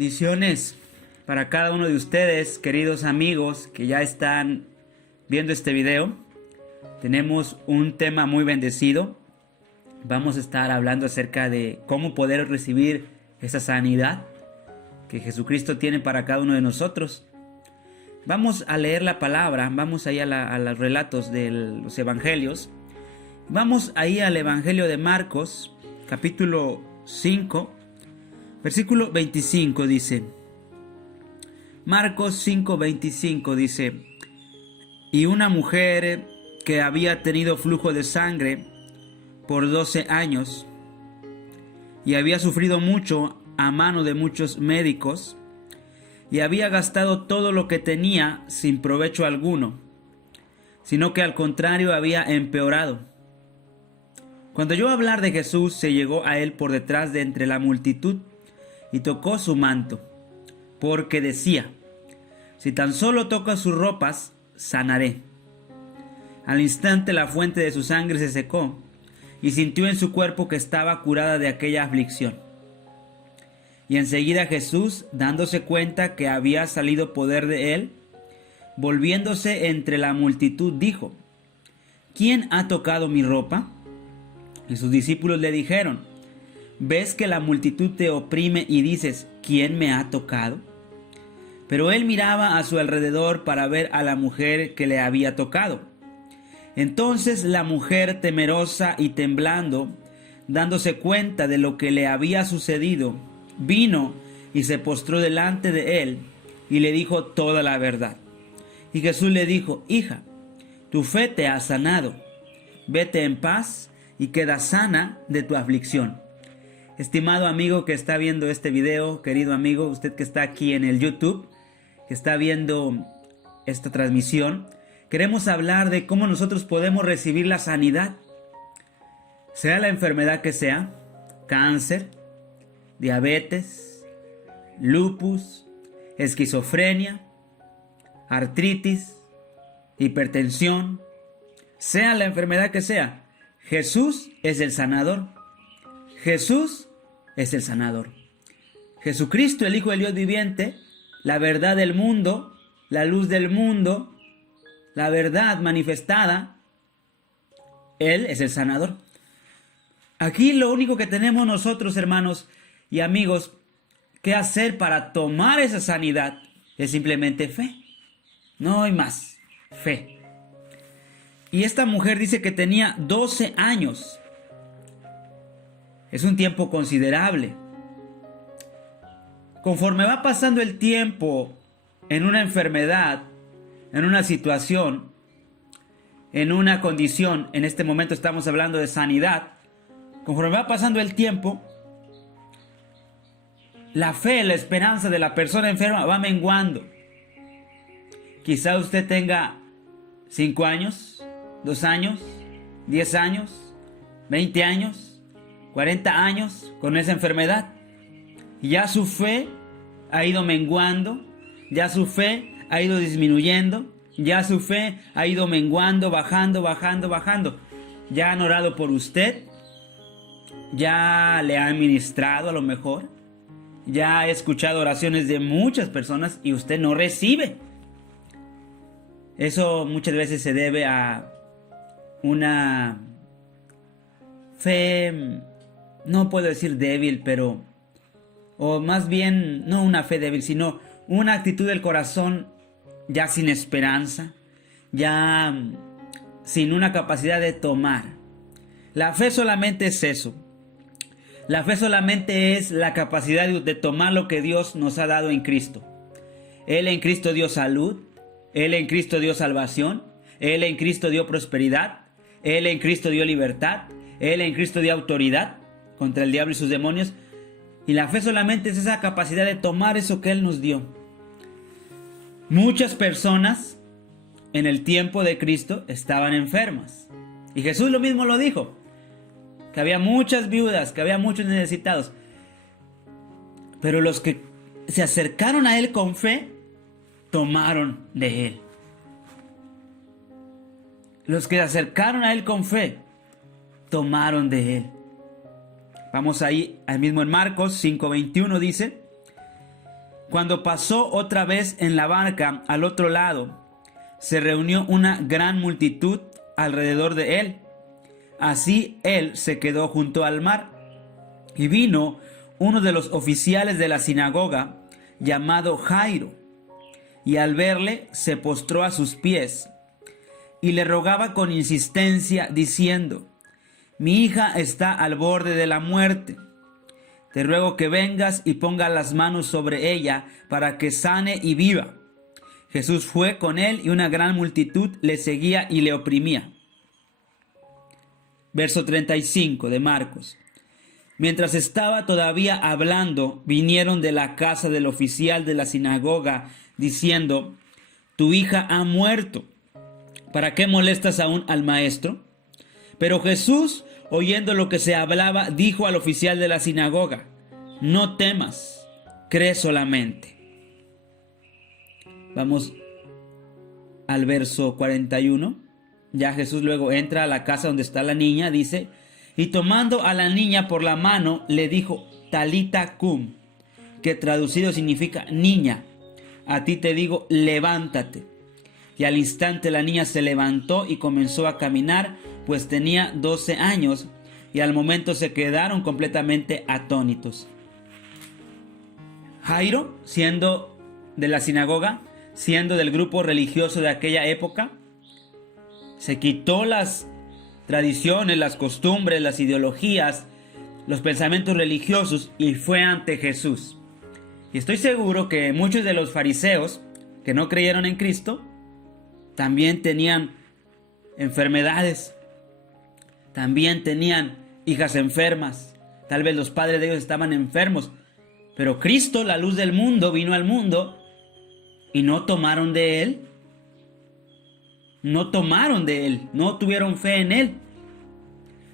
Bendiciones para cada uno de ustedes, queridos amigos que ya están viendo este video. Tenemos un tema muy bendecido. Vamos a estar hablando acerca de cómo poder recibir esa sanidad que Jesucristo tiene para cada uno de nosotros. Vamos a leer la palabra, vamos ahí a los relatos de los evangelios. Vamos ahí al Evangelio de Marcos, capítulo 5, versículo 25 dice. Marcos 5:25 dice: y una mujer que había tenido flujo de sangre por 12 años y había sufrido mucho a mano de muchos médicos y había gastado todo lo que tenía sin provecho alguno, sino que al contrario había empeorado. Cuando oyó hablar de Jesús, se llegó a él por detrás de entre la multitud y tocó su manto, porque decía: si tan solo toco sus ropas, sanaré. Al instante la fuente de su sangre se secó y sintió en su cuerpo que estaba curada de aquella aflicción. Y enseguida Jesús, dándose cuenta que había salido poder de él, volviéndose entre la multitud, dijo: ¿quién ha tocado mi ropa? Y sus discípulos le dijeron: ¿ves que la multitud te oprime y dices: ¿quién me ha tocado? Pero él miraba a su alrededor para ver a la mujer que le había tocado. Entonces la mujer, temerosa y temblando, dándose cuenta de lo que le había sucedido, vino y se postró delante de él y le dijo toda la verdad. Y Jesús le dijo: hija, tu fe te ha sanado. Vete en paz y queda sana de tu aflicción. Estimado amigo que está viendo este video, querido amigo, usted que está aquí en el YouTube, que está viendo esta transmisión, queremos hablar de cómo nosotros podemos recibir la sanidad, sea la enfermedad que sea: cáncer, diabetes, lupus, esquizofrenia, artritis, hipertensión, sea la enfermedad que sea. Jesús es el sanador. Jesús es el sanador. Jesucristo, el Hijo del Dios viviente, la verdad del mundo, la luz del mundo, la verdad manifestada, Él es el sanador. Aquí lo único que tenemos nosotros, hermanos y amigos, que hacer para tomar esa sanidad es simplemente fe. No hay más. Fe. Y esta mujer dice que tenía 12 años. Es un tiempo considerable. Conforme va pasando el tiempo en una enfermedad, en una situación, en una condición, en este momento estamos hablando de sanidad, conforme va pasando el tiempo, la fe, la esperanza de la persona enferma va menguando. Quizá usted tenga 5 años, 2 años, 10 años, 20 años, 40 años con esa enfermedad. Ya su fe ha ido menguando, ya su fe ha ido disminuyendo, ya su fe ha ido menguando, bajando. Ya han orado por usted, ya le han ministrado a lo mejor, ya ha escuchado oraciones de muchas personas y usted no recibe. Eso muchas veces se debe a una fe, no puedo decir débil, pero, o más bien, no una fe débil, sino una actitud del corazón ya sin esperanza, ya sin una capacidad de tomar. La fe solamente es eso. La fe solamente es la capacidad de tomar lo que Dios nos ha dado en Cristo. Él en Cristo dio salud, Él en Cristo dio salvación, Él en Cristo dio prosperidad, Él en Cristo dio libertad, Él en Cristo dio autoridad contra el diablo y sus demonios. Y la fe solamente es esa capacidad de tomar eso que Él nos dio. Muchas personas en el tiempo de Cristo estaban enfermas. Y Jesús lo mismo lo dijo, que había muchas viudas, que había muchos necesitados. Pero los que se acercaron a Él con fe, tomaron de Él. Los que se acercaron a Él con fe, tomaron de Él. Vamos ahí, al mismo en Marcos 5:21 dice: Cuando pasó otra vez en la barca al otro lado, se reunió una gran multitud alrededor de él. Así él se quedó junto al mar. Y vino uno de los oficiales de la sinagoga, llamado Jairo, y al verle se postró a sus pies y le rogaba con insistencia, diciendo: mi hija está al borde de la muerte. Te ruego que vengas y pongas las manos sobre ella para que sane y viva. Jesús fue con él y una gran multitud le seguía y le oprimía. Verso 35 de Marcos. Mientras estaba todavía hablando, vinieron de la casa del oficial de la sinagoga, diciendo: tu hija ha muerto. ¿Para qué molestas aún al maestro? Pero Jesús, oyendo lo que se hablaba, dijo al oficial de la sinagoga: no temas, cree solamente. Vamos al verso 41. Ya Jesús luego entra a la casa donde está la niña, dice: y tomando a la niña por la mano, le dijo: Talita cum, que traducido significa niña, a ti te digo, levántate. Y al instante la niña se levantó y comenzó a caminar, pues tenía 12 años, y al momento se quedaron completamente atónitos. Jairo, siendo de la sinagoga, siendo del grupo religioso de aquella época, se quitó las tradiciones, las costumbres, las ideologías, los pensamientos religiosos y fue ante Jesús. Y estoy seguro que muchos de los fariseos que no creyeron en Cristo también tenían enfermedades, también tenían hijas enfermas, tal vez los padres de ellos estaban enfermos, pero Cristo, la luz del mundo, vino al mundo y no tomaron de Él. No tomaron de Él, no tuvieron fe en Él.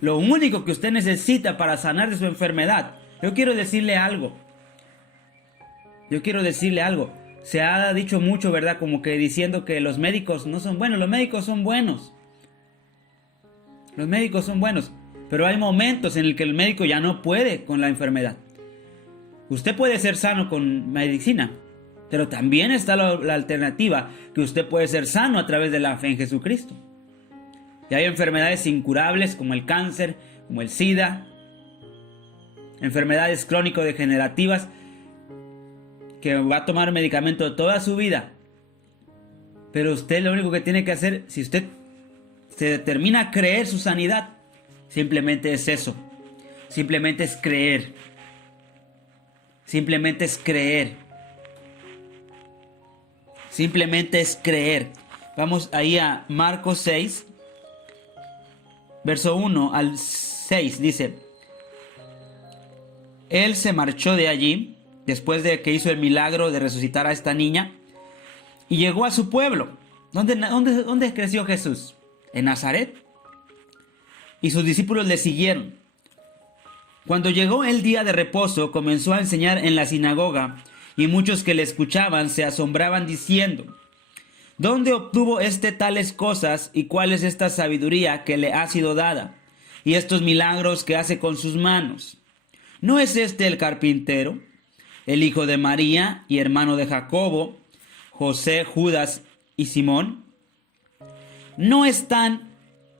Lo único que usted necesita para sanar de su enfermedad, yo quiero decirle algo. Se ha dicho mucho, ¿verdad? Como que diciendo que los médicos no son buenos. Los médicos son buenos. Los médicos son buenos. Pero hay momentos en el que el médico ya no puede con la enfermedad. Usted puede ser sano con medicina, pero también está la alternativa, que usted puede ser sano a través de la fe en Jesucristo. Y hay enfermedades incurables como el cáncer, como el SIDA, enfermedades crónico-degenerativas, que va a tomar medicamento toda su vida. Pero usted lo único que tiene que hacer, si usted se determina a creer su sanidad, simplemente es eso. Simplemente es creer. Simplemente es creer. Simplemente es creer. Vamos ahí a Marcos 6, verso 1 al 6. Dice: Él se marchó de allí, después de que hizo el milagro de resucitar a esta niña, y llegó a su pueblo. ¿Dónde creció Jesús? En Nazaret. Y sus discípulos le siguieron. Cuando llegó el día de reposo, comenzó a enseñar en la sinagoga, y muchos que le escuchaban se asombraban diciendo: ¿dónde obtuvo tales cosas y cuál es esta sabiduría que le ha sido dada, y estos milagros que hace con sus manos? ¿No es este el carpintero, el hijo de María y hermano de Jacobo, José, Judas y Simón? ¿No están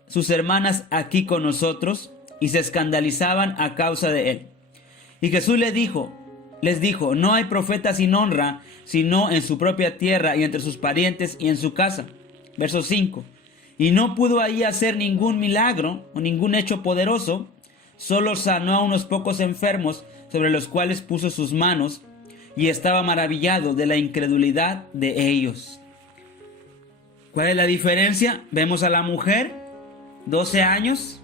sus hermanas aquí con nosotros? Y se escandalizaban a causa de él. Y Jesús les dijo: no hay profeta sin honra, sino en su propia tierra y entre sus parientes y en su casa. Verso 5. Y no pudo ahí hacer ningún milagro o ningún hecho poderoso, solo sanó a unos pocos enfermos sobre los cuales puso sus manos, y estaba maravillado de la incredulidad de ellos. ¿Cuál es la diferencia? Vemos a la mujer, 12 años.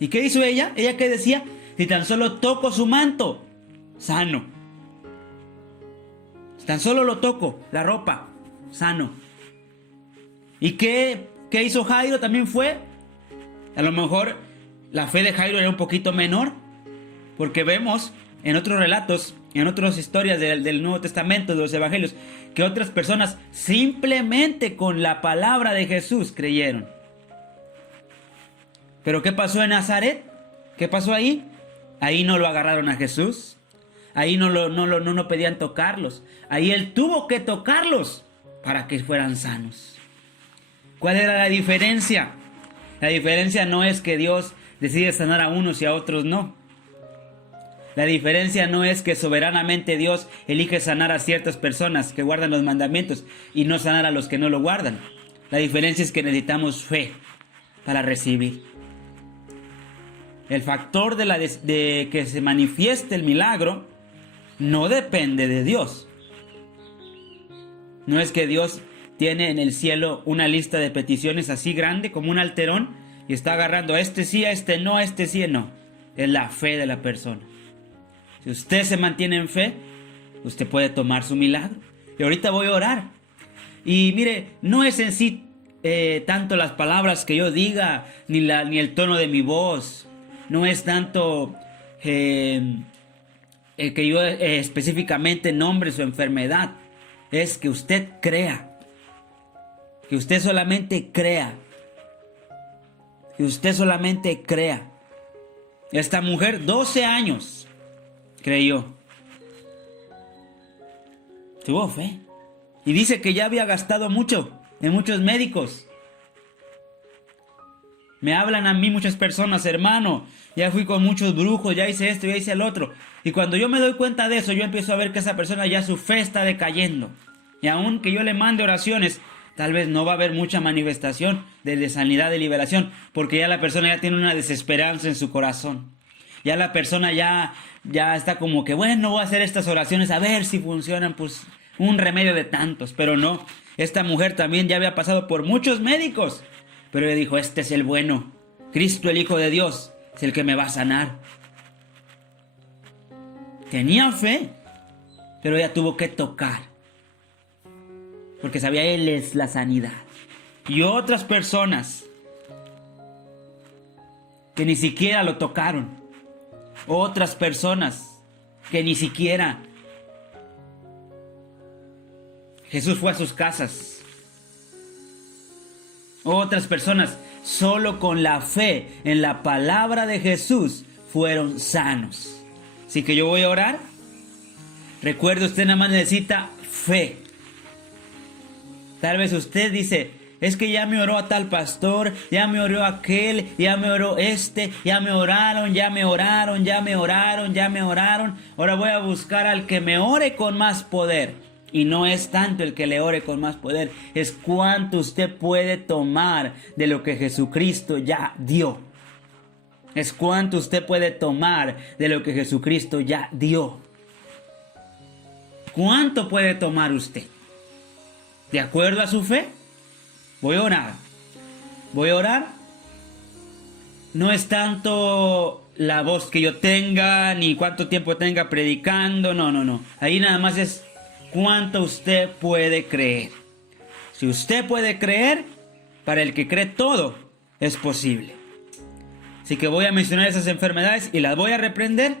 ¿Y qué hizo ella? ¿Ella qué decía? Si tan solo toco su manto, sano. Si tan solo lo toco, la ropa, sano. ¿Y qué hizo Jairo? También fue. A lo mejor la fe de Jairo era un poquito menor, porque vemos en otros relatos, en otras historias del Nuevo Testamento, de los Evangelios, que otras personas simplemente con la palabra de Jesús creyeron. ¿Pero qué pasó en Nazaret? ¿Qué pasó ahí? Ahí no lo agarraron a Jesús. Ahí no pedían tocarlos. Ahí él tuvo que tocarlos para que fueran sanos. ¿Cuál era la diferencia? La diferencia no es que Dios decide sanar a unos y a otros no. La diferencia no es que soberanamente Dios elige sanar a ciertas personas que guardan los mandamientos y no sanar a los que no lo guardan. La diferencia es que necesitamos fe para recibir. El factor de que se manifieste el milagro no depende de Dios. No es que Dios tiene en el cielo una lista de peticiones así grande como un alterón y está agarrando a este sí, a este no, a este sí, no. Es la fe de la persona. Si usted se mantiene en fe, usted puede tomar su milagro. Y ahorita voy a orar. Y mire, no es en sí tanto las palabras que yo diga, ni el tono de mi voz. No es tanto que yo específicamente nombre su enfermedad. Es que usted crea. Que usted solamente crea. Que usted solamente crea. Esta mujer, 12 años, creyó. Tuvo fe. Y dice que ya había gastado mucho en muchos médicos. Me hablan a mí muchas personas, hermano, ya fui con muchos brujos, ya hice esto, ya hice el otro. Y cuando yo me doy cuenta de eso, yo empiezo a ver que esa persona ya su fe está decayendo. Y aunque yo le mande oraciones, tal vez no va a haber mucha manifestación de sanidad, de liberación, porque ya la persona ya tiene una desesperanza en su corazón. Ya la persona ya está como que, bueno, voy a hacer estas oraciones a ver si funcionan, pues un remedio de tantos. Pero no, esta mujer también ya había pasado por muchos médicos. Pero ella dijo, este es el bueno. Cristo, el Hijo de Dios, es el que me va a sanar. Tenía fe, pero ella tuvo que tocar. Porque sabía, Él es la sanidad. Y otras personas que ni siquiera lo tocaron. Otras personas que ni siquiera Jesús fue a sus casas. Otras personas solo con la fe en la palabra de Jesús fueron sanos. Así que yo voy a orar. Recuerde, usted nada más necesita fe. Tal vez usted dice, es que ya me oró a tal pastor, ya me oró aquel, ya me oró este, ya me oraron, ya me oraron, ya me oraron, ya me oraron. Ahora voy a buscar al que me ore con más poder. Y no es tanto el que le ore con más poder, es cuánto usted puede tomar de lo que Jesucristo ya dio. Es cuánto usted puede tomar de lo que Jesucristo ya dio. ¿Cuánto puede tomar usted? ¿De acuerdo a su fe? Voy a orar. Voy a orar. No es tanto la voz que yo tenga, ni cuánto tiempo tenga predicando. No. Ahí nada más es cuánto usted puede creer. Si usted puede creer, para el que cree todo es posible. Así que voy a mencionar esas enfermedades y las voy a reprender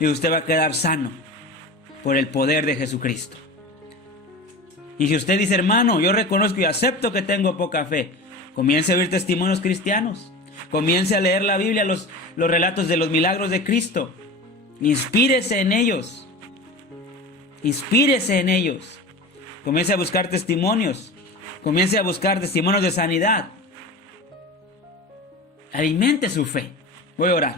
y usted va a quedar sano por el poder de Jesucristo. Y si usted dice, hermano, yo reconozco y acepto que tengo poca fe, comience a oír testimonios cristianos. Comience a leer la Biblia, los relatos de los milagros de Cristo. Inspírese en ellos. Inspírese en ellos. Comience a buscar testimonios. Comience a buscar testimonios de sanidad. Alimente su fe. Voy a orar.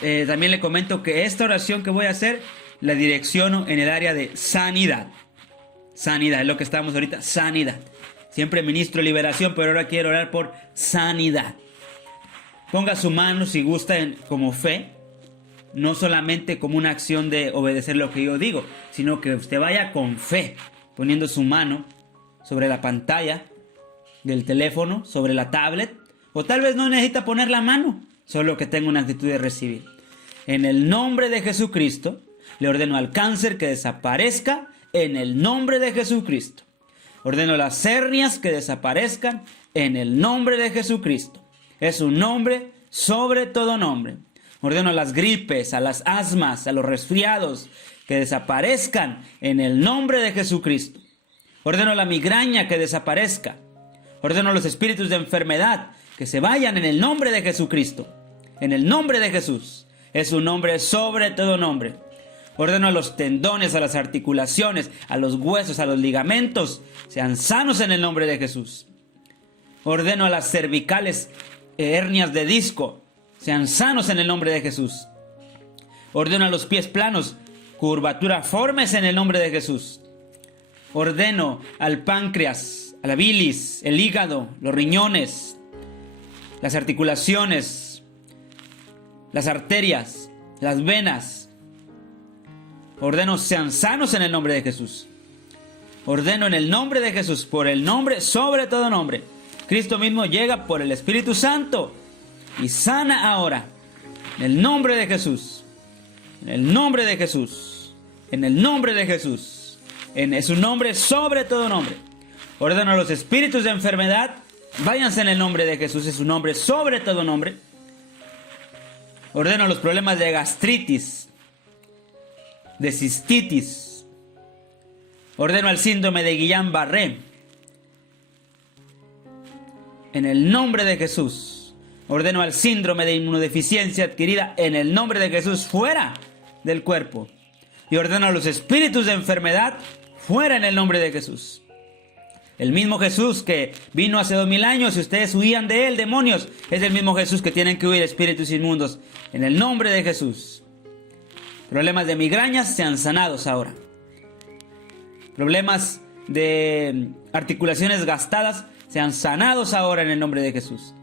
También le comento que esta oración que voy a hacer la direcciono en el área de sanidad. Sanidad, es lo que estamos ahorita, sanidad. Siempre ministro liberación, pero ahora quiero orar por sanidad. Ponga su mano si gusta como fe. No solamente como una acción de obedecer lo que yo digo, sino que usted vaya con fe, poniendo su mano sobre la pantalla del teléfono, sobre la tablet, o tal vez no necesita poner la mano, solo que tenga una actitud de recibir. En el nombre de Jesucristo, le ordeno al cáncer que desaparezca, en el nombre de Jesucristo. Ordeno las hernias que desaparezcan, en el nombre de Jesucristo. Es un nombre sobre todo nombre. Ordeno a las gripes, a las asmas, a los resfriados, que desaparezcan en el nombre de Jesucristo. Ordeno la migraña que desaparezca. Ordeno los espíritus de enfermedad que se vayan en el nombre de Jesucristo. En el nombre de Jesús. es un nombre sobre todo nombre. Ordeno a los tendones, a las articulaciones, a los huesos, a los ligamentos, sean sanos en el nombre de Jesús. Ordeno a las cervicales, hernias de disco, sean sanos en el nombre de Jesús. Ordeno a los pies planos, curvatura formes en el nombre de Jesús. Ordeno al páncreas, a la bilis, el hígado, los riñones, las articulaciones, las arterias, las venas. Ordeno sean sanos en el nombre de Jesús. Ordeno en el nombre de Jesús, por el nombre sobre todo nombre. Cristo mismo llega por el Espíritu Santo y sana ahora. En el nombre de Jesús. En el nombre de Jesús. En el nombre de Jesús. Es un nombre sobre todo nombre. Ordeno a los espíritus de enfermedad, váyanse en el nombre de Jesús. Es un nombre sobre todo nombre. Ordeno a los problemas de gastritis, de cistitis. Ordeno al síndrome de Guillain-Barré. En el nombre de Jesús. Ordeno al síndrome de inmunodeficiencia adquirida en el nombre de Jesús fuera del cuerpo. Y ordeno a los espíritus de enfermedad fuera en el nombre de Jesús. El mismo Jesús que vino hace 2000 años y ustedes huían de él, demonios, es el mismo Jesús que tienen que huir, espíritus inmundos, en el nombre de Jesús. Problemas de migrañas sean sanados ahora. Problemas de articulaciones gastadas sean sanados ahora en el nombre de Jesús.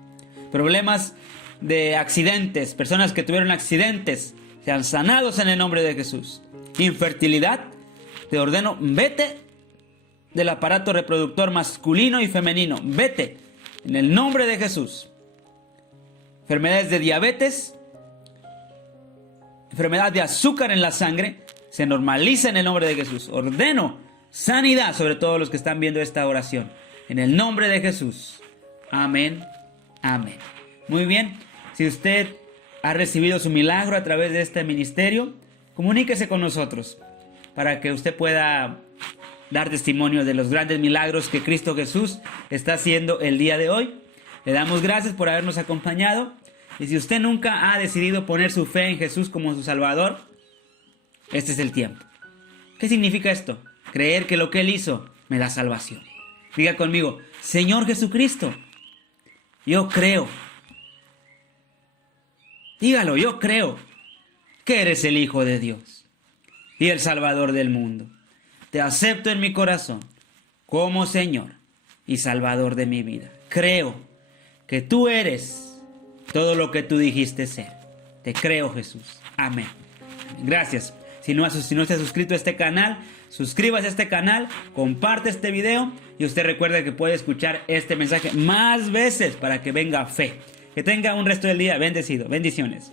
Problemas de accidentes, personas que tuvieron accidentes, sean sanados en el nombre de Jesús. Infertilidad, te ordeno, vete del aparato reproductor masculino y femenino. Vete en el nombre de Jesús. Enfermedades de diabetes, enfermedad de azúcar en la sangre, se normaliza en el nombre de Jesús. Ordeno sanidad sobre todos los que están viendo esta oración. En el nombre de Jesús. Amén. Amén. Muy bien. Si usted ha recibido su milagro a través de este ministerio, comuníquese con nosotros para que usted pueda dar testimonio de los grandes milagros que Cristo Jesús está haciendo el día de hoy. Le damos gracias por habernos acompañado. Y si usted nunca ha decidido poner su fe en Jesús como su Salvador, este es el tiempo. ¿Qué significa esto? Creer que lo que Él hizo me da salvación. Diga conmigo: Señor Jesucristo, yo creo. Dígalo: yo creo que eres el Hijo de Dios y el Salvador del mundo. Te acepto en mi corazón como Señor y Salvador de mi vida. Creo que tú eres todo lo que tú dijiste ser. Te creo, Jesús. Amén. Gracias. Si no se ha suscrito a este canal, suscríbase a este canal, comparte este video y usted recuerde que puede escuchar este mensaje más veces para que venga fe. Que tenga un resto del día bendecido. Bendiciones.